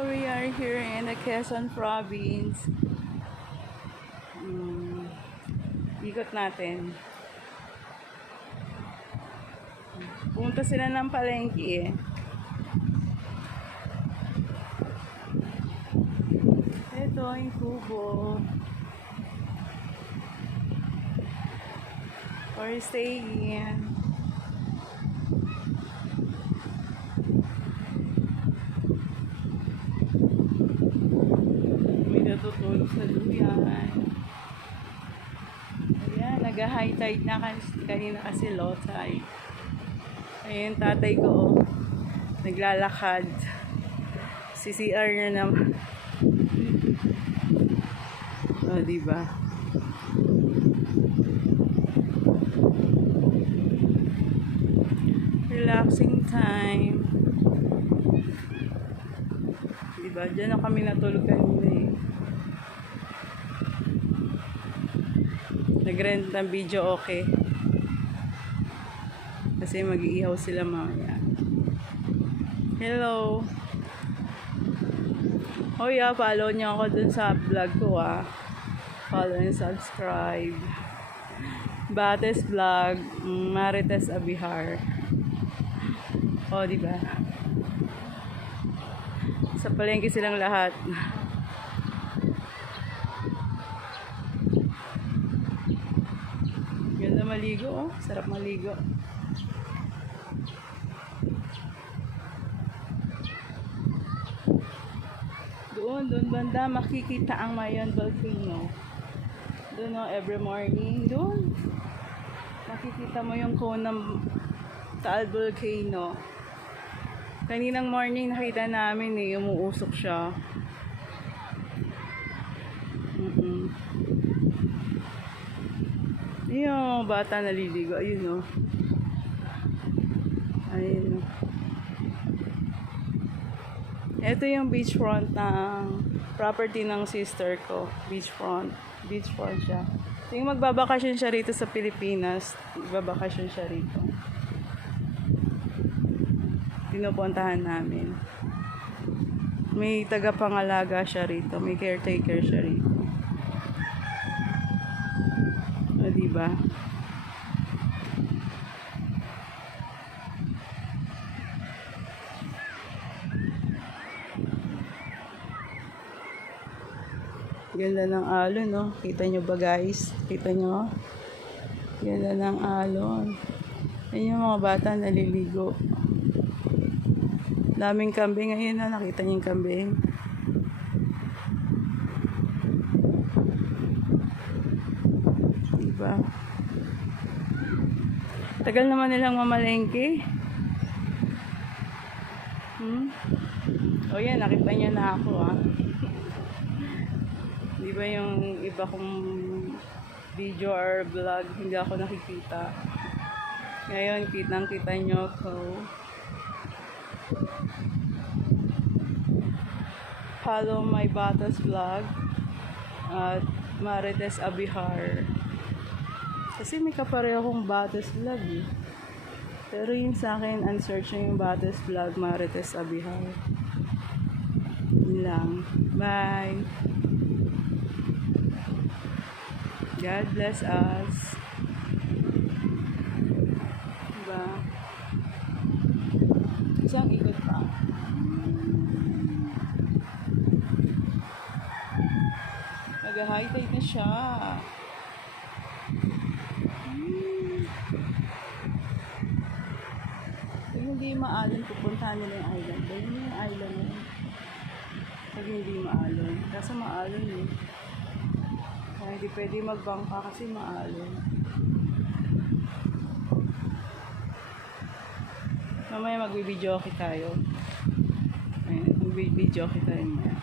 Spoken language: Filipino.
We are here in the Quezon Province. Ikot natin. Punta sila ng palengke. Ito yung kubo. For staying. May natutulog sa duyan. Ayan, nag-high tide na kanina kasi low tide. Ayan, tatay ko, naglalakad. Si CR niya naman. O, diba? Relaxing time. Diba? Diyan na kami natulog kanina eh. Nag-rent ng video okay. Kasi mag-iihaw sila mamaya. Hello! Oh yeah, follow niyo ako dun sa vlog ko ah. Follow and subscribe. Bates Vlog, Marites Abihar. Oh, diba? Sa palengke silang lahat. Ganda maligo oh. Sarap maligo. Doon banda makikita ang Mayon Volcano. Doon oh, every morning doon makikita mo yung cone ng Taal Volcano. Kaninang morning nakita namin eh, umuusok siya. Yung bata naliligo, ayun oh. Ayun oh. Ito yung beachfront ng property ng sister ko. Beachfront siya. So, yung magbabakasyon siya rito sa Pilipinas, magbabakasyon siya rito. Pinupuntahan namin. May tagapangalaga siya rito, may caretaker siya rito. O, diba? Ganda ng alon, no? Kita nyo ba, guys? Kita nyo? Ganda ng alon. Ayun yung mga bata naliligo. Daming kambing. Ayun na, nakita nyo yung kambing. Diba? Tagal naman nilang mamalengke. O yan, nakita nyo na ako, ah. Di ba yung iba kong video or vlog, hindi ako nakikita. Ngayon, kitang-kita nyo ako. Follow my Batas Vlog at Marites Abihar. Kasi may kapareho akong Batas Vlog eh. Pero yung sa akin, unsearch yung Batas Vlog, Marites Abihar. Yun lang. Bye! God bless us. Diba? Isang ikot pa. Nag-high tide na siya. Pag hindi maalon, pupuntahan nila yung island. Dahil yung island na yun. Pag hindi maalon. Kasi maalon eh. Kaya hindi pwede magbangka kasi maalon. Mamaya magbibideo tayo. Ayan, magbibideo tayo mamaya.